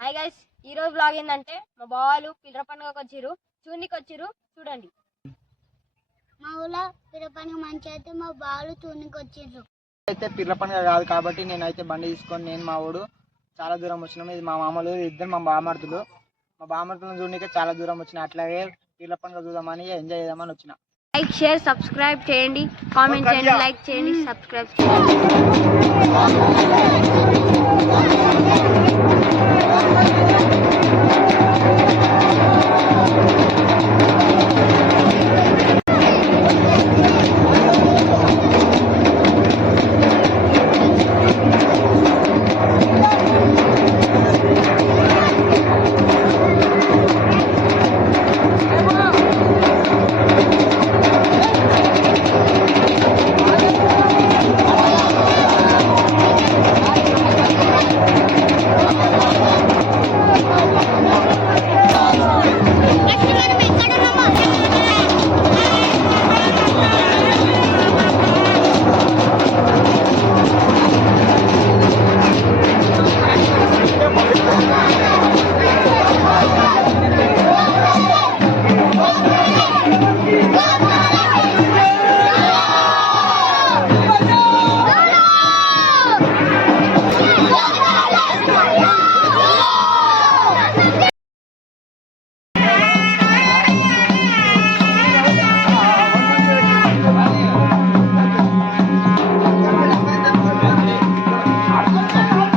Hi guys, ఈ రోజు blog ఏంటంటే మా బావాలు పిల్లల పండుగకి వచ్చిర్రు, చూడనికి వచ్చిర్రు. చూడండి, మా ఊళ్ళో పిల్ల పండుగ మంచి అయితే మా బావలు చూడనికి వచ్చిర్రు. అయితే పిల్ల పండుగ కాదు కాబట్టి నేనైతే బండి తీసుకొని నేను మా ఊడు చాలా దూరం వచ్చినాము. ఇది మా మామలు, ఇద్దరు మా బామర్తులు. మా బామర్తులను చూడడానికి చాలా దూరం వచ్చిన. అట్లాగే పిల్ల పండుగ చూద్దామని ఎంజాయ్ చేద్దామని వచ్చిన. లైక్ షేర్ సబ్స్క్రైబ్ చేయండి, కామెంట్ చేయండి, లైక్ చేయండి, సబ్స్క్రైబ్ చేయండి.